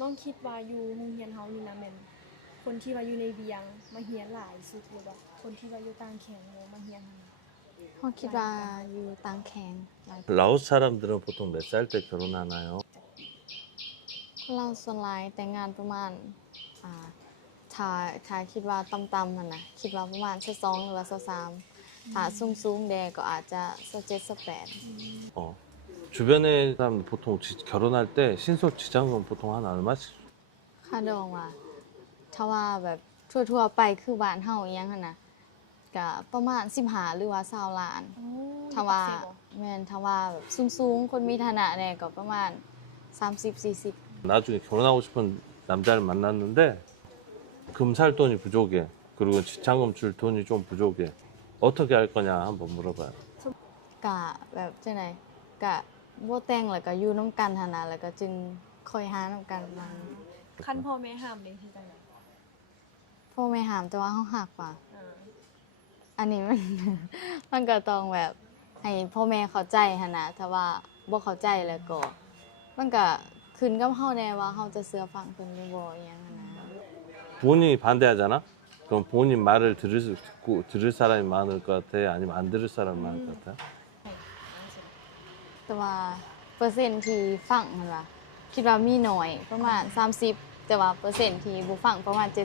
น้องคิดว่าอยู่โรงเรียนเฮานี่นะแม่นคนที่ว่าอยู่ในเวียงมาเรียนหลายสุดหรือว่าคนที่ว่าอยู่ต่างแขงมาเรียน เฮาคิดว่าอยู่ต่างแขงหลาย 라오스 사람들은 보통 몇 살 때 결혼하나요? คนลาวส่วนหลายแต่งงานประมาณถ้าคิดว่าต่ำๆหั่นน่ะคิดว่าประมาณ22หรือว่า23ถ้าสูงๆแดก็อาจจะ27 28 주변에 사람 보통 결혼할 때 신속 지장금 보통 한 얼마씩? ค่าดองว่าถ้าว่าแบบทั่วๆไปคือบ้านเฮาอีหยังหั่นน่ะก็ประมาณ15หรือว่า20ล้านถ้าว่าแม่นถ้าว่าแบบสูงๆคนมีฐานะแน่ก็ประมาณ30 40 나중에 결혼하고 싶은 남자를 만났는데 금 살 돈이 부족해. 그리고 지장금 줄 돈이 좀 부족해. 어떻게 할 거냐 한번 물어봐요. ก็แบบจังได๋ก็บ่แต่งแล้วก็อยู่นํกันหั่นน่ะแล้วก็จึงค่อยหานํกันมา คันพ่อแม่ห้ามนี่คือจังได๋ พ่อแม่ห้ามแต่ว่าเฮาฮักว่าอันนี้มัน มันก็ต้องแบบให้พ่อแม่เข้าใจหั่นน่ะถ้าว่าบ่เข้าใจแล้วก็มันก็ขึ้นกับเฮาแน่ว่าเฮาจะเชื่อฟังเพิ่นหรือบ่อีหยังหั่นน่ะ 부모님이 반대하잖아? 그럼 부모님 말을 들을 사람이 많을 것 같아? 아니면 안 들을 사람이 많을 것 같아? แต่ว่าเปอร์เซ็นต์ที่ฟังหั่นว่าคิดว่ามีน้อยประมาณ30แต่ว่าเปอร์เซ็นต์ที่บ่ฟังประมาณ70